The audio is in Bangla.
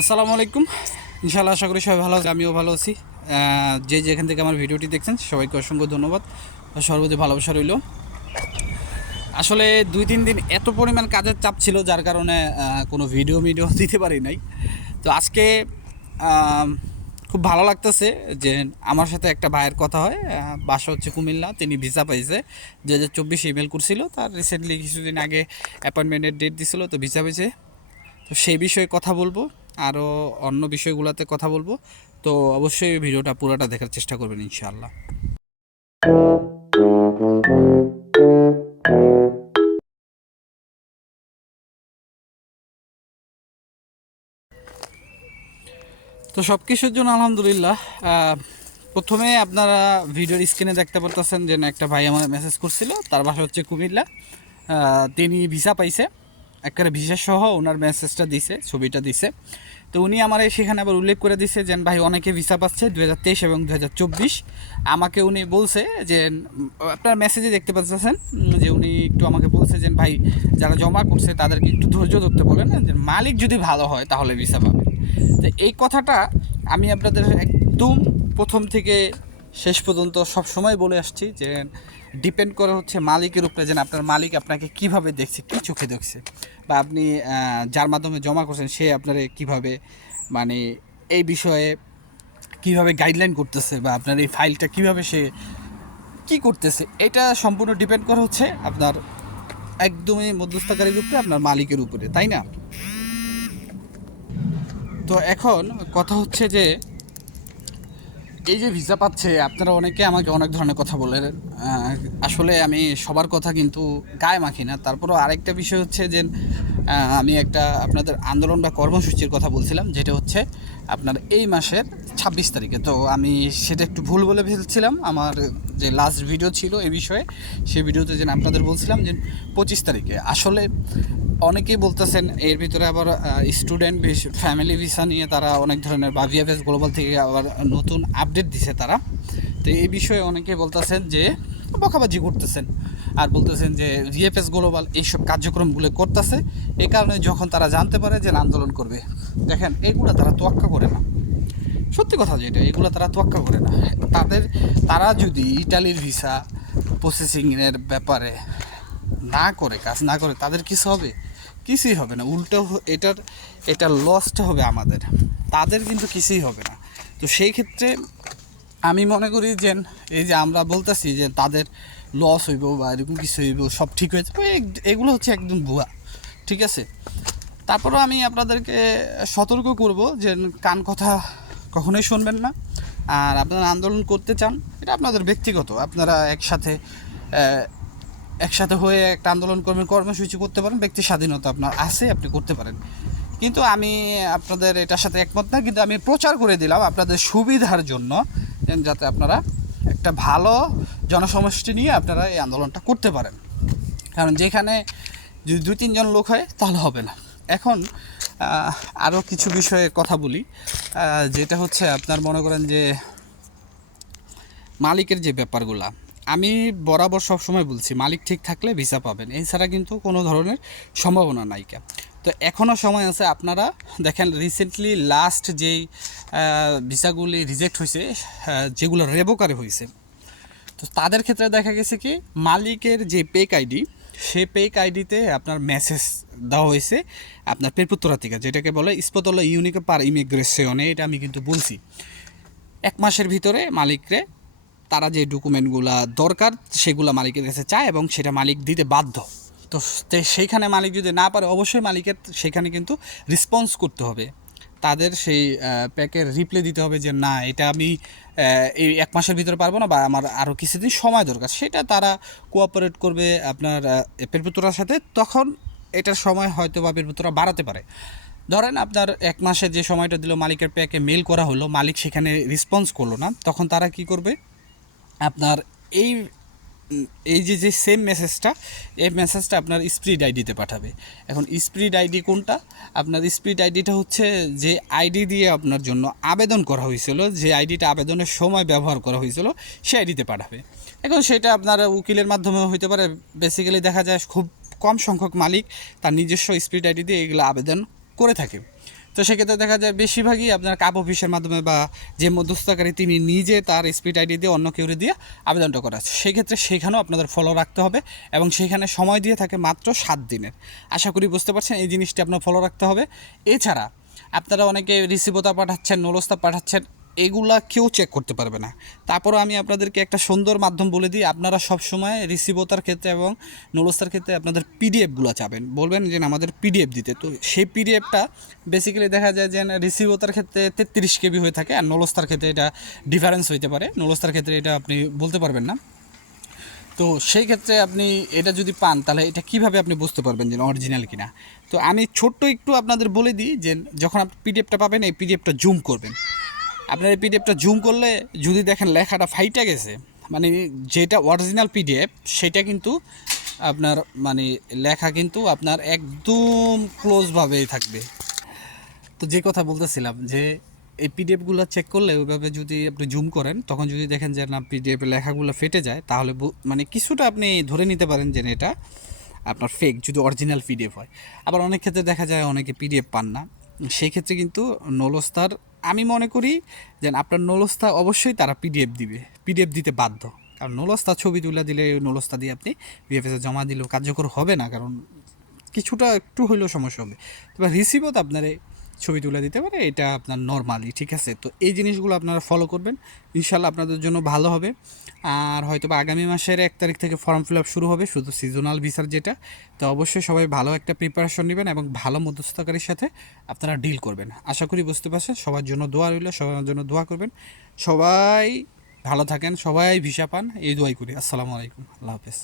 আসসালামু আলাইকুম। ইনশাআল্লাহ আশা করি সবাই ভালো আছে, আমিও ভালো আছি। যে যেখান থেকে আমার ভিডিওটি দেখছেন, সবাইকে অসংখ্য ধন্যবাদ। সর্বদা ভালোবাসা রইল। আসলে দুই তিন দিন এত পরিমাণ কাজের চাপ ছিল, যার কারণে কোনো ভিডিও ভিডিও দিতে পারি নাই। তো আজকে খুব ভালো লাগতেছে যে আমার সাথে একটা ভাইয়ের কথা হয় বাসা হচ্ছে কুমিল্লা, তিনি ভিসা পাইছে। দু হাজার চব্বিশে ইমেল করছিল, তার রিসেন্টলি কিছুদিন আগে অ্যাপয়েন্টমেন্টের ডেট দিছিল, তো ভিসা পেয়েছে তো সেই বিষয়ে কথা বলব। আরও অন্য বিষয়গুলোতে কথা বলব। তো অবশ্যই ভিডিওটা পুরোটা দেখার চেষ্টা করবেন ইনশাআল্লাহ। তো সব কিছুর জন্য আলহামদুলিল্লাহ প্রথমে আপনারা ভিডিওর স্ক্রিনে দেখতে পারতেছেন যে একটা ভাই আমার মেসেজ করছিল, তার বাসা হচ্ছে কুমিল্লা। তিনি ভিসা পাইছে। একেবারে ভিসা সহ ওনার মেসেজটা দিছে, ছবিটা দিছে। তো উনি আমার সেখানে আবার উল্লেখ করে দিছে যে, ভাই, অনেকে ভিসা পাচ্ছে দু হাজার তেইশ এবং দু হাজার চব্বিশ। আমাকে উনি বলছে যে আপনার মেসেজে দেখতে পাচ্ছেন যে, উনি একটু আমাকে বলছে যে, ভাই, যারা জমা করছে তাদেরকে একটু ধৈর্য ধরতে বলেন, যে, মালিক যদি ভালো হয় তাহলে ভিসা পাবে। তো এই কথাটা আমি আপনাদের একদম প্রথম থেকে শেষ পর্যন্ত সব সময় বলে আসছি যে ডিপেন্ড করে হচ্ছে মালিকের উপরে যেন আপনার মালিক আপনাকে কীভাবে দেখছে, কী চোখে দেখছে। বা আপনি যার মাধ্যমে জমা করছেন, সে আপনার কীভাবে মানে এই বিষয়ে কীভাবে গাইডলাইন করতেছে বা আপনার এই ফাইলটা কীভাবে সে কি করতেছে, এটা সম্পূর্ণ ডিপেন্ড করে হচ্ছে আপনার একদমই মধ্যস্থকারীর উপরে, আপনার মালিকের উপরে, তাই না? তো এখন কথা হচ্ছে যে, এই যে ভিসা পাচ্ছে, আপনারা অনেকে আমাকে অনেক ধরনের কথা বলেন। আসলে আমি সবার কথা কিন্তু গায়ে মাখি না। তারপরও আরেকটা বিষয় হচ্ছে যে আমি একটা আপনাদের আন্দোলন বা কর্মসূচির কথা বলছিলাম, যেটা হচ্ছে আপনার এই মাসের ছাব্বিশ তারিখে। তো আমি সেটা একটু ভুল বলে ফেলছিলাম। আমার যে লাস্ট ভিডিও ছিল এই বিষয়ে সেই ভিডিওতে যেন আপনাদের বলছিলাম যে পঁচিশ তারিখে। আসলে অনেকেই বলতেছেন, এর ভিতরে আবার স্টুডেন্ট ফ্যামিলি ভিসা নিয়ে তারা অনেক ধরনের বা ভিএফএস গ্লোবাল থেকে আবার নতুন আপডেট দিছে তারা। তো এই বিষয়ে অনেকে বলতেছেন যে বকাবাজি করতেছেন। আর বলতেছেন যে ভিএফএস গ্লোবাল এইসব কার্যক্রমগুলো করতেছে, এই কারণে যখন তারা জানতে পারে যে আন্দোলন করবে। দেখেন, এগুলো তারা তোয়াক্কা করে না। সত্যি কথা যেটা, এগুলো তারা তোয়াক্কা করে না। তাদের, তারা যদি ইটালির ভিসা প্রসেসিংয়ের ব্যাপারে না করে, কাজ না করে, তাদের কিছু হবে? কিছুই হবে না। উল্টো এটার, এটা লসটা হবে আমাদের। তাদের কিন্তু কিছুই হবে না। তো সেই ক্ষেত্রে আমি মনে করি যে এই যে আমরা বলতেছি যে তাদের লস হইব বা এরকম কিছু হইব, সব ঠিক হয়ে যাবে। এগুলো হচ্ছে একদম ভুয়া, ঠিক আছে? তারপরেও আমি আপনাদেরকে সতর্ক করব যে কান কথা কখনোই শুনবেন না। আর আপনারা আন্দোলন করতে চান, এটা আপনাদের ব্যক্তিগত। আপনারা একসাথে একসাথে হয়ে একটা আন্দোলন করবেন কর্মসূচি করতে পারেন, ব্যক্তি স্বাধীনতা আপনার আছে, আপনি করতে পারেন। কিন্তু আমি আপনাদের এটার সাথে একমত না, কিন্তু আমি প্রচার করে দিলাম আপনাদের সুবিধার জন্য যাতে আপনারা একটা ভালো জনসমষ্টি নিয়ে আপনারা এই আন্দোলনটা করতে পারেন। কারণ যেখানে যদি দুই তিনজন লোক হয়, তাহলে হবে না। এখন আরও কিছু বিষয়ে কথা বলি। যেটা হচ্ছে আপনার মনে করেন যে মালিকের যে ব্যাপারগুলা, আমি বরাবর সবসময় বলছি, মালিক ঠিক থাকলে ভিসা পাবেন। এছাড়া কিন্তু কোনো ধরনের সম্ভাবনা নাইকা তো এখনও সময় আছে আপনারা, দেখেন রিসেন্টলি লাস্ট যেই ভিসাগুলি রিজেক্ট হয়েছে যেগুলো রেবোকারে হয়েছে তো তাদের ক্ষেত্রে দেখা গেছে কি, মালিকের যে পেক আইডি সে পেক আইডিতে আপনার মেসেজ দেওয়া হয়েছে আপনার পেরপুত্তরা থেকে, যেটাকে বলে ইস্পতলা ইউনিকে পার ইমিগ্রেশনে এটা আমি কিন্তু বলছি। এক মাসের ভিতরে মালিকরে তারা যে ডকুমেন্টগুলা দরকার, সেগুলো মালিকের কাছে চায় এবং সেটা মালিক দিতে বাধ্য। তো সেইখানে মালিক যদি না পারে, অবশ্যই মালিকের সেখানে কিন্তু রেসপন্স করতে হবে। তাদের সেই প্যাকের রিপ্লে দিতে হবে যে, না, এটা আমি এই এক মাসের ভিতরে পারব না বা আমার আরও কিছুদিন সময় দরকার। সেটা তারা কোঅপারেট করবে আপনার পেরপুতরার সাথে। তখন এটার সময় হয়তো বা পেরপুতরা বাড়াতে পারে। ধরেন আপনার এক মাসের যে সময়টা দিল, মালিকের প্যাকে মেল করা হলো, মালিক সেখানে রেসপন্স করল না। তখন তারা কি করবে? আপনার এই এই যে যে সেম মেসেজটা এই মেসেজটা আপনার স্প্রিড আইডিতে পাঠাবে। এখন স্প্রিড আইডি কোনটা? আপনার স্প্রিড আইডিটা হচ্ছে যে আইডি দিয়ে আপনার জন্য আবেদন করা হয়েছিল, যে আইডিটা আবেদনের সময় ব্যবহার করা হয়েছিল সেই আইডিতে পাঠাবে। এখন সেটা আপনার উকিলের মাধ্যমে হইতে পারে। বেসিক্যালি দেখা যায় খুব কম সংখ্যক মালিক তার নিজস্ব স্প্রিড আইডি দিয়ে এগুলো আবেদন করে থাকে। তো সেক্ষেত্রে দেখা যায় বেশিরভাগই আপনার কাপ অফিসের মাধ্যমে বা যে মধ্যস্থকারী তিনি নিজে তার স্পিড আইডি দিয়ে অন্য কেউ দিয়ে আবেদনটা করা করাচ্ছে সেক্ষেত্রে সেখানেও আপনাদের ফলো রাখতে হবে এবং সেখানে সময় দিয়ে থাকে মাত্র সাত দিনের। আশা করি বুঝতে পারছেন, এই জিনিসটি আপনার ফলো রাখতে হবে। এছাড়া আপনারা অনেকে রিসিভতা পাঠাচ্ছেন, নলস্তা পাঠাচ্ছেন এগুলা কেউ চেক করতে পারবে না। তারপরও আমি আপনাদেরকে একটা সুন্দর মাধ্যম বলে দিই, আপনারা সবসময় রিসিভতার ক্ষেত্রে এবং নলস্তার ক্ষেত্রে আপনাদের পিডিএফগুলো চাবেন। বলবেন যে আমাদের পিডিএফ দিতে। তো সেই পিডিএফটা বেসিক্যালি দেখা যায় যে রিসিভতার ক্ষেত্রে তেত্রিশ কেবি হয়ে থাকে আর নলস্তার ক্ষেত্রে এটা ডিফারেন্স হইতে পারে। নলস্তার ক্ষেত্রে এটা আপনি বলতে পারবেন না। তো সেই ক্ষেত্রে আপনি এটা যদি পান, তাহলে এটা কীভাবে আপনি বুঝতে পারবেন যে অরিজিনাল কিনা? তো আমি ছোট্ট একটু আপনাদের বলে দিই যে যখন আপনি পিডিএফটা পাবেন, এই পিডিএফটা জুম করবেন। আপনার এই পিডিএফটা জুম করলে যদি দেখেন লেখাটা ফাইটা গেছে মানে যেটা অরিজিনাল পিডিএফ, সেটা কিন্তু আপনার মানে লেখা কিন্তু আপনার একদম ক্লোজভাবেই থাকবে। তো যে কথা বলতেছিলাম যে, এই পিডিএফগুলো চেক করলে ওইভাবে যদি আপনি জুম করেন, তখন যদি দেখেন যে না, পিডিএফ লেখাগুলো ফেটে যায়, তাহলে মানে কিছুটা আপনি ধরে নিতে পারেন যে এটা আপনার ফেক যদি অরিজিনাল পিডিএফ হয়। আবার অনেক ক্ষেত্রে দেখা যায় অনেকে পিডিএফ পান না। সেই ক্ষেত্রে কিন্তু নলস্তার আমি মনে করি যে আপনার নলস্তা অবশ্যই তারা পিডিএফ দিবে। পিডিএফ দিতে বাধ্য। কারণ নলস্তা ছবি তুলে দিলে নলস্তা দিয়ে আপনি বিএফএসে জমা দিলেও কার্যকর হবে না, কারণ কিছুটা একটু হইলেও সমস্যা হবে। তবে রিসিভও তো আপনার ছবি তুলে দিতে পারে, এটা আপনার নর্মালি ঠিক আছে? তো এই জিনিসগুলো আপনারা ফলো করবেন ইনশাল্লাহ আপনাদের জন্য ভালো হবে। আর হয়তো বা আগামী মাসের এক তারিখ থেকে ফর্ম ফিল আপ শুরু হবে, শুধু সিজনাল ভিসার যেটা, তো অবশ্যই সবাই ভালো একটা প্রিপারেশন নেবেন এবং ভালো মধ্যস্থকারীর সাথে আপনারা ডিল করবেন। আশা করি বুঝতে পারছেন, সবার জন্য দোয়া রইল, সবার জন্য দোয়া করবেন। সবাই ভালো থাকেন, সবাই ভিসা পান, এই দোয়াই করি। আসসালামু আলাইকুম, আল্লাহ হাফেজ।